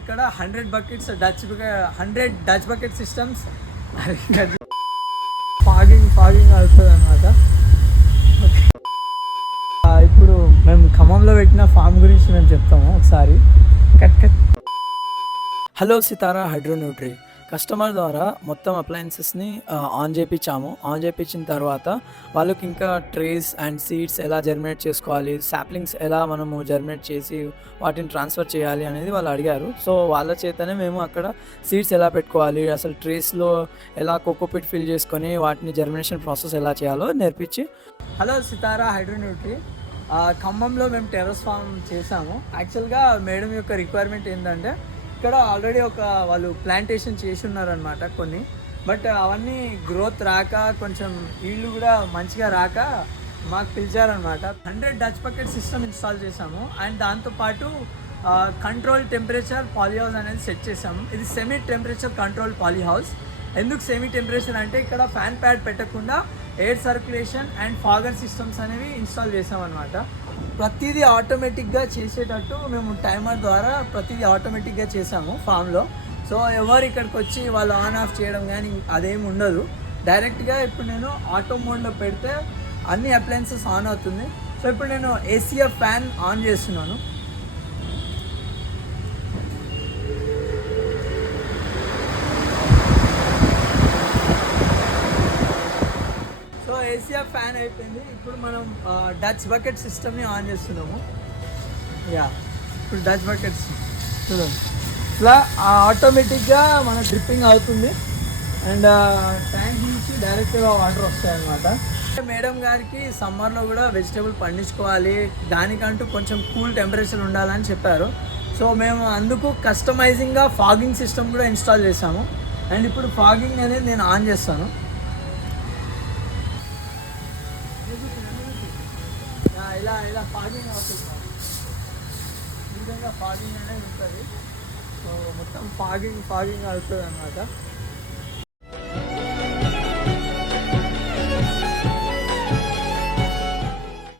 ఇక్కడ 100 buckets 100 Dutch bucket systems fogging అవుతుంది అనమాట. ఇప్పుడు మేము ఖమ్మంలో పెట్టిన ఫామ్ గురించి మేము చెప్తాము ఒకసారి. హలో సితారా హైడ్రో న్యూట్రీ కస్టమర్ ద్వారా మొత్తం అప్లయన్సెస్ని ఆన్ చేయించాము. ఆన్ చేయించిన తర్వాత వాళ్ళకి ఇంకా ట్రేస్ అండ్ సీడ్స్ ఎలా జర్మినేట్ చేసుకోవాలి, సాప్లింగ్స్ ఎలా మనము జర్మినేట్ చేసి వాటిని ట్రాన్స్ఫర్ చేయాలి అనేది వాళ్ళు అడిగారు. సో వాళ్ళ చేతనే మేము అక్కడ సీడ్స్ ఎలా పెట్టుకోవాలి, అసలు ట్రేస్లో ఎలా కోకోపిట్ ఫిల్ చేసుకొని వాటిని జర్మినేషన్ ప్రాసెస్ ఎలా చేయాలో నేర్పించి. హలో సితారా హైడ్రో న్యూట్రీ ఖమ్మంలో మేము టెర్రస్ ఫామ్ చేసాము. యాక్చువల్గా మేడం యొక్క రిక్వైర్మెంట్ ఏంటంటే ఇక్కడ ఆల్రెడీ వాళ్ళు ప్లాంటేషన్ చేసి ఉన్నారనమాట కొన్ని, బట్ అవన్నీ గ్రోత్ రాక కొంచెం ఈల్డ్ కూడా మంచిగా రాక మాకు పిలిచారనమాట. 100 డచ్ బకెట్ సిస్టమ్ ఇన్స్టాల్ చేసాము అండ్ దాంతోపాటు కంట్రోల్ టెంపరేచర్ పాలీ హౌస్ అనేది సెట్ చేసాము. ఇది semi temperature control poly house. ఎందుకు సెమీ టెంపరేచర్ అంటే ఇక్కడ ఫ్యాన్ ప్యాడ్ పెట్టకుండా air circulation and fogger systems అనేవి ఇన్స్టాల్ చేసామన్నమాట. ప్రతిదీ ఆటోమేటిక్గా చేసేటట్టు మేము టైమర్ ద్వారా ప్రతిదీ ఆటోమేటిక్గా చేసాము ఫామ్లో. సో ఎవరు ఇక్కడికి వచ్చి వాళ్ళు ఆన్ ఆఫ్ చేయడం కానీ అదేమి ఉండదు. డైరెక్ట్గా ఇప్పుడు నేను ఆటో మోడ్లో పెడితే అన్ని అప్లయన్సెస్ ఆన్ అవుతుంది. సో ఇప్పుడు నేను ఏసీఎఫ్ ఫ్యాన్ ఆన్ చేస్తున్నాను. ఏసీఎఫ్ ఫ్యాన్ అయిపోయింది. ఇప్పుడు మనం డచ్ బకెట్ సిస్టమ్ని ఆన్ చేస్తున్నాము. ఇప్పుడు డచ్ బకెట్స్ చూడండి ఇట్లా ఆటోమేటిక్గా మన డ్రిప్పింగ్ అవుతుంది అండ్ ట్యాంక్ నుంచి డైరెక్ట్గా వాటర్ వస్తాయి అన్నమాట. మేడం గారికి సమ్మర్లో కూడా వెజిటేబుల్ పండించుకోవాలి, దానికంటూ కొంచెం కూల్ టెంపరేచర్ ఉండాలని చెప్పారు. సో మేము అందుకు కస్టమైజింగ్గా ఫాగింగ్ సిస్టమ్ కూడా ఇన్స్టాల్ చేసాము. అండ్ ఇప్పుడు ఫాగింగ్ అనేది నేను ఆన్ చేస్తాను. ఇలా ఫాగింగ్ అవుతుంది, ఈ విధంగా ఫాగింగ్ అనేది ఉంటుంది. సో మొత్తం ఫాగింగ్ అవుతుంది అన్నమాట.